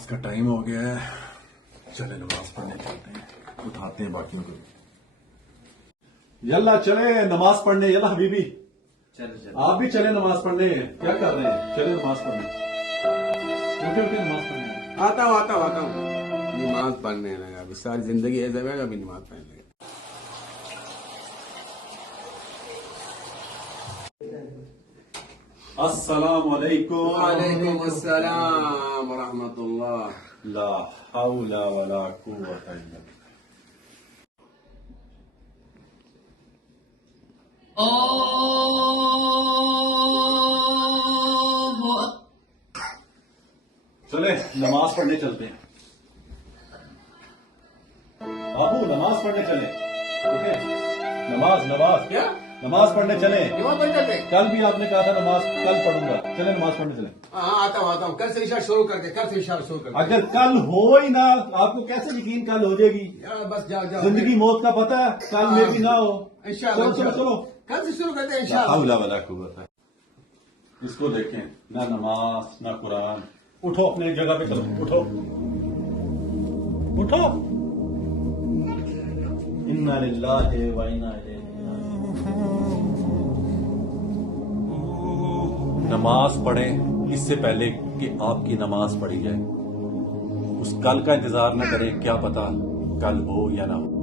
نماز کا ٹائم ہو گیا ہے. چلے نماز پڑھنے چلتے ہیں, اٹھاتے ہیں باقیوں کو. یلا چلے نماز پڑھنے. یلا حبیبی آپ بھی چلے نماز پڑھنے. کیا کر رہے ہیں؟ چلے نماز پڑھنے. اٹھے اٹھے نماز پڑھنے. آتا ہوں نماز پڑھنے لگا. ابھی ساری زندگی ایسے میں ابھی نماز پڑھنے لگا. السلام علیکم. وعلیکم السلام ورحمۃ اللہ. لا حول ولا قوت الا باللہ. چلے نماز پڑھنے چلتے ہیں. بابو نماز پڑھنے چلے. اوکے نماز کیا نماز پڑھنے چلے. نماز پڑھ جاتے. کل بھی آپ نے کہا تھا نماز کل پڑھوں گا. چلے نماز پڑھنے چلے. ہاں آتا ہوں کل سے اشارہ شروع کر کے. اگر کل ہو ہی نہ, آپ کو کیسے یقین کل ہو جائے گی؟ بس جاؤ زندگی موت کا پتہ ہے, کل میں بھی نہ ہو. انشاءاللہ. چلو چلو کل سے شروع کرتے ہیں لا حول انشاءاللہ. ولا قوت. اس کو دیکھیں, نہ نماز نہ قرآن. اٹھو اپنے جگہ پہ چلو. اٹھو اٹھو. انا للہ و انا الیہ راجعون. نماز پڑھیں اس سے پہلے کہ آپ کی نماز پڑھی جائے. اس کل کا انتظار نہ کریں, کیا پتا کل ہو یا نہ ہو.